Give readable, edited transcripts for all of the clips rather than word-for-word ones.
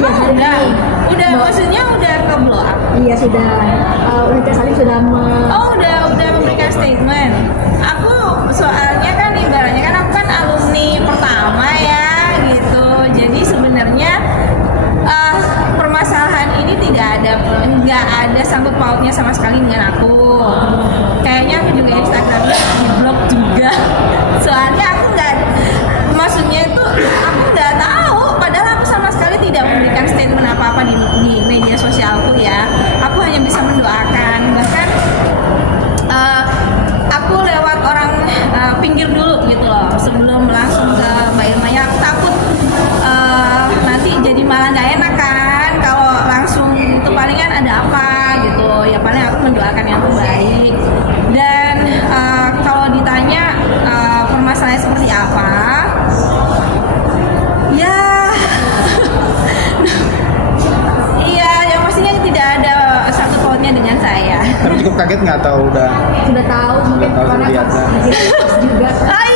Emang udah maksudnya udah ke blow up? Iya sudah. Udah saling sudah udah memberikan statement. Aku soalnya kan ibaratnya kan aku kan alumni pertama ya gitu. Jadi sebenarnya permasalahan ini nggak ada sangkut pautnya sama sekali dengan aku. Kayaknya aku juga Instagramnya di blog juga. Soalnya aku nggak, maksudnya itu aku nggak tahu. Padahal aku sama sekali tidak memberikan statement apa-apa di media sosialku ya. Aku hanya bisa mendoakan. Bahkan aku lewat orang pinggir dulu gitu loh sebelum langsung ke Mbak Irmanya. Aku takut nanti jadi malah nggak enak kan kalau langsung itu, palingan ada apa gitu ya, paling aku mendoakan yang terbaik. Dan kalau ditanya permasalahannya seperti apa ya iya yang pastinya tidak ada satu pautnya dengan saya. Tapi cukup kaget nggak atau udah tahu mungkin karena juga.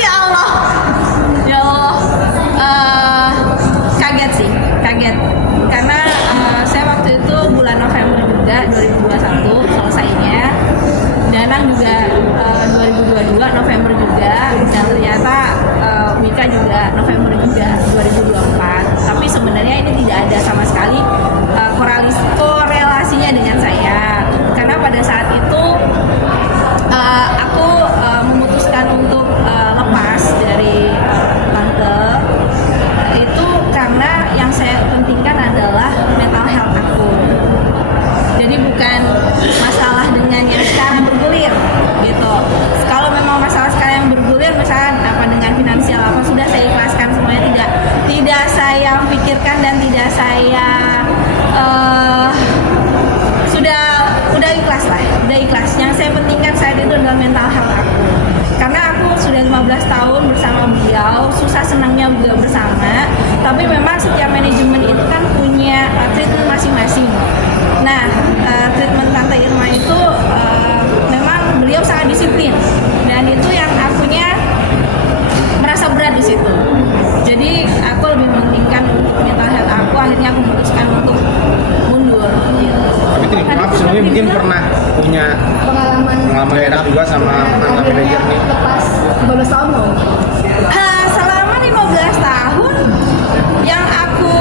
Ya Allah, ya Allah, kaget karena saya waktu itu bulan November juga 2021 selesainya, Danang juga 2022 November juga, dan ternyata Mika juga November juga 2024. Tapi sebenarnya ini tidak ada sama sekali korelasinya dengan saya, karena pada saat itu aku memutuskan untuk lepas dari tante itu karena yang saya pentingkan adalah mental health aku. Jadi bukan masalah dengan yang sekarang bergulir gitu. Kalau memang masalah sekarang yang bergulir misalnya apa dengan finansial apa, sudah saya ikhlaskan semuanya, tidak saya pikirkan dan tidak saya udah ikhlas lah, udah ikhlas. Yang saya pentingkan saat itu adalah mental health aku. Karena aku sudah 15 tahun bersama beliau, susah senangnya juga bersama. Tapi memang setiap manajemen itu kan punya treatment masing-masing. Nah, treatment Tante Irma itu memang beliau sangat disiplin, dan itu yang akunya merasa berat di situ. Jadi aku lebih mementingkan untuk mental health aku. Akhirnya aku memutuskan untuk mundur. Gitu. Tapi maaf sebelumnya mungkin pernah punya pengalaman enak juga sama mantan manajer nih. Lepas 15 tahun loh. Selama 15 tahun yang aku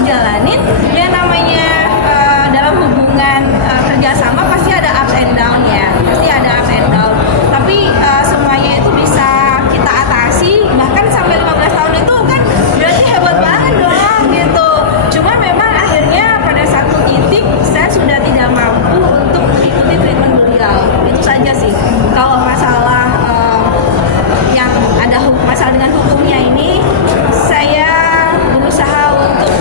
jalanin ya namanya dalam hubungan kerjasama pasti ada ups and down ya, pasti ada ups and down. Tapi semuanya itu bisa kita atasi, bahkan sampai 15 tahun itu kan berarti hebat banget dong gitu. Cuma memang akhirnya pada satu titik saya sudah tidak mampu untuk mengikuti treatment beliau. Itu saja sih. Kalau masalah yang ada masalah dengan hukumnya ini, saya berusaha untuk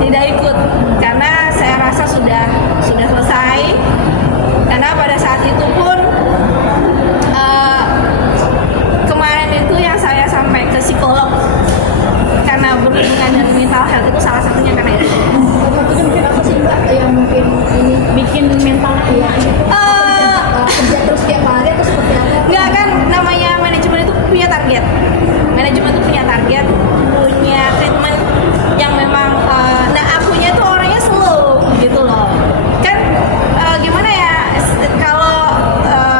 tidak ikut karena saya rasa sudah selesai. Karena pada saat itu pun kemarin itu yang saya sampai ke psikolog karena berhubungan dengan mental health itu salah satunya karena itu. Mungkin apa sih Mbak yang mungkin ini bikin mental ya gitu? Kerja terus tiap hari atau seperti apa? Enggak kan, namanya manajemen itu punya target. Manajemen itu punya target, punya treatment yang memang nah akunya tuh orangnya slow gitu loh. Kan gimana ya, kalau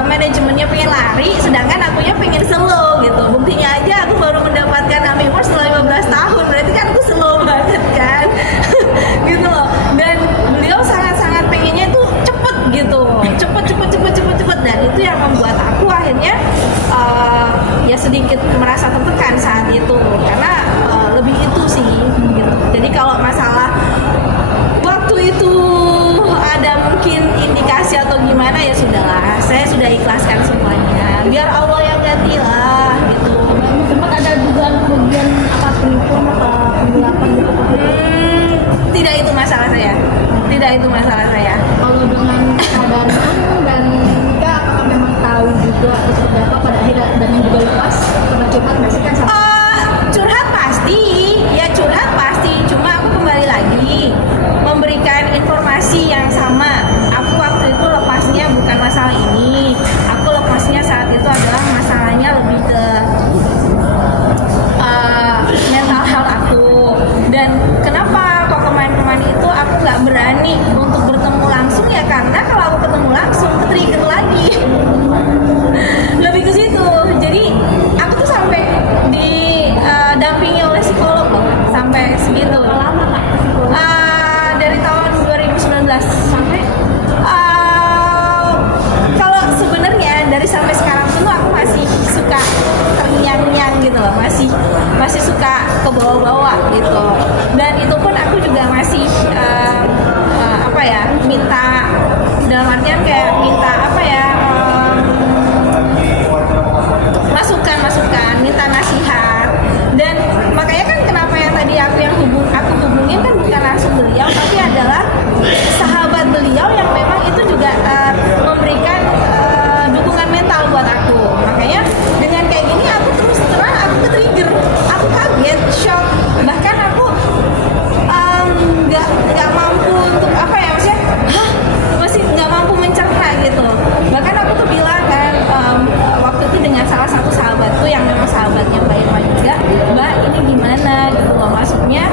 manajemennya pengen lari sedangkan akunya pengen slow gitu. Buktinya aja aku baru mendapatkan AMI Award setelah 15 tahun. Berarti kan aku slow banget kan. Gitu loh. Dan beliau sangat-sangat pengennya tuh cepet gitu. Cepet. Dan itu yang membuat aku akhirnya ya sedikit merasa tertekan saat itu. Karena lebih itu sih gitu. Jadi kalau masalah waktu itu ada mungkin indikasi atau gimana ya sudahlah, saya sudah ikhlaskan semuanya, biar Allah yang ganti lah gitu. Sempat ada dugaan kerugian apa penipuan atau penggelapan gitu? Tidak itu masalah saya. Kalau dengan sadarnya dan Mika apakah memang tahu juga atau seperti apa pada akhirnya dan yang juga lepas pernah curhat nggak sih kan sama? Curhat pasti, cuma aku kembali lagi memberikan informasi yang sama. Aku waktu itu lepasnya bukan masalah ini, aku lepasnya saat itu adalah masalahnya masih suka ke bawah-bawah gitu. Dan itu pun aku juga masih apa ya, minta, dalam artian kayak minta apa ya, masukan, minta nasihat. Dan makanya kan kenapa yang tadi aku hubungin kan bukan langsung beliau, tapi adalah sahabat beliau yang memang itu juga memberikan dukungan mental buat aku. Makanya dengan kayak gini aku terus terang aku ke-trigger, aku kaget, shock, bahkan aku nggak mampu untuk apa ya, maksudnya masih nggak mampu mencerna gitu. Bahkan aku tuh bilang kan waktu itu dengan salah satu sahabatku yang memang sahabatnya Mbak Irma juga, Mbak ini gimana gitu loh, maksudnya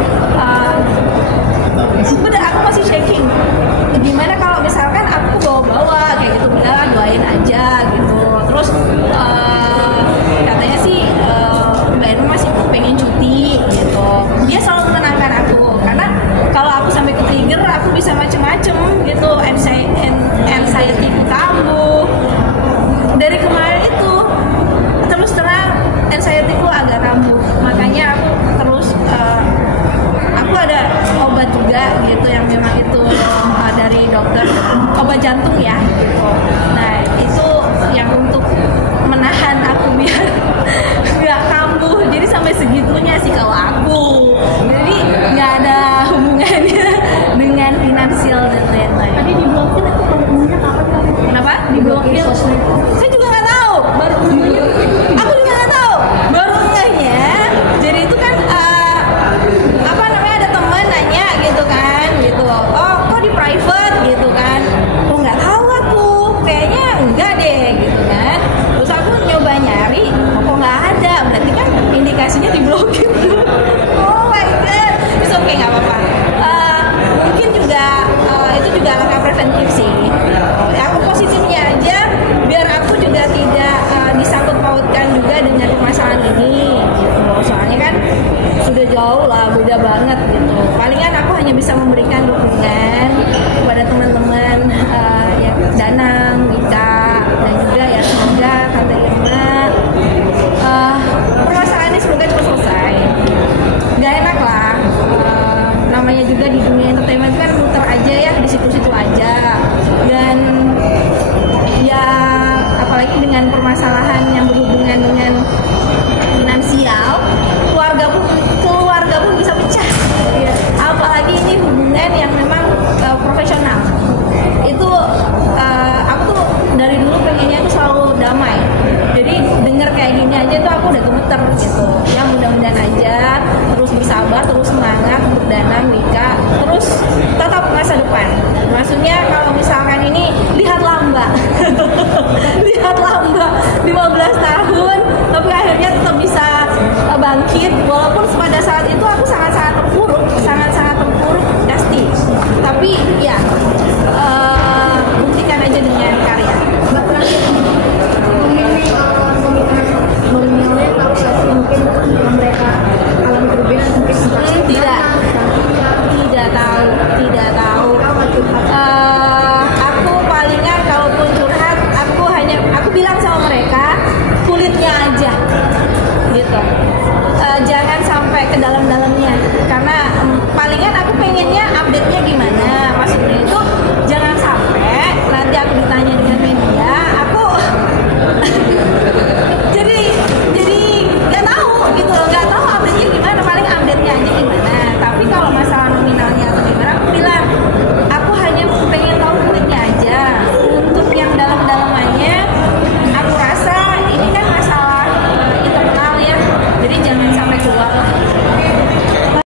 bener aku masih shaking, gimana kalau misalkan aku bawa-bawa kayak gitu, udah doain aja gitu. Terus katanya sih Mbak Irma masih pengen cuti gitu. Dia selalu menenangkan aku, karena kalau aku sampai ke trigger aku bisa macem-macem gitu, anxiety ku kambuh. Dari kemarin itu terus terang anxiety ku agak kambuh, makanya aku terus aku ada obat juga gitu yang memang itu dari dokter, obat jantung ya gitu. Nah itu yang untuk menahan aku biar nggak kambuh. Jadi sampai segitunya sih kalau aku. Jadi nggak ada hubungannya dengan finansial dan lain-lain. Tadi diblokir itu umumnya kapan? Kenapa? Diblokir? Saya juga nggak tahu. Aku juga nggak tahu. Baru ngehnya. Jadi itu kan apa namanya, ada teman nanya gitu kan, gitu. Oh, kok di private gitu kan? Oh nggak tahu aku. Kayaknya enggak deh gitu kan. Terus aku nyoba nyari, kok nggak ada. Berarti kan indikasinya diblokir. Oh my god. It's okay, nggak apa-apa. Mungkin juga itu juga langkah preventif sih. Ya, aku positifnya aja biar aku juga tidak disangkut pautkan juga dengan permasalahan ini gitu. Soalnya kan sudah jauh lah, beda banget gitu. Palingan aku hanya bisa memberikan dukungan kepada teman-teman yang Danang, Wika, dan juga ya semoga Tante Irma permasalahan ini semoga cepat selesai. Gak enak lah, namanya juga di dunia entertainment kan muter aja ya, di situ-situ aja. Dan ya apalagi dengan permasalahan yang berhubungan dengan finansial, keluarga pun bisa pecah ya. Apalagi ini hubungan yang memang profesional. Itu aku tuh dari dulu pengennya tuh selalu damai. Jadi denger kayak gini aja tuh aku udah gemeter gitu. Ya mudah-mudahan aja terus bersabar, terus semangat untuk Danang, Wika, terus tetap masa depan. Maksudnya kalau misalkan ini lihatlah Mbak 15 tahun tapi akhirnya tetap bisa bangkit, walaupun pada saat itu aku sangat-sangat terpuruk pasti. Tapi ya buktikan aja dengan karya. Mbak, terakhir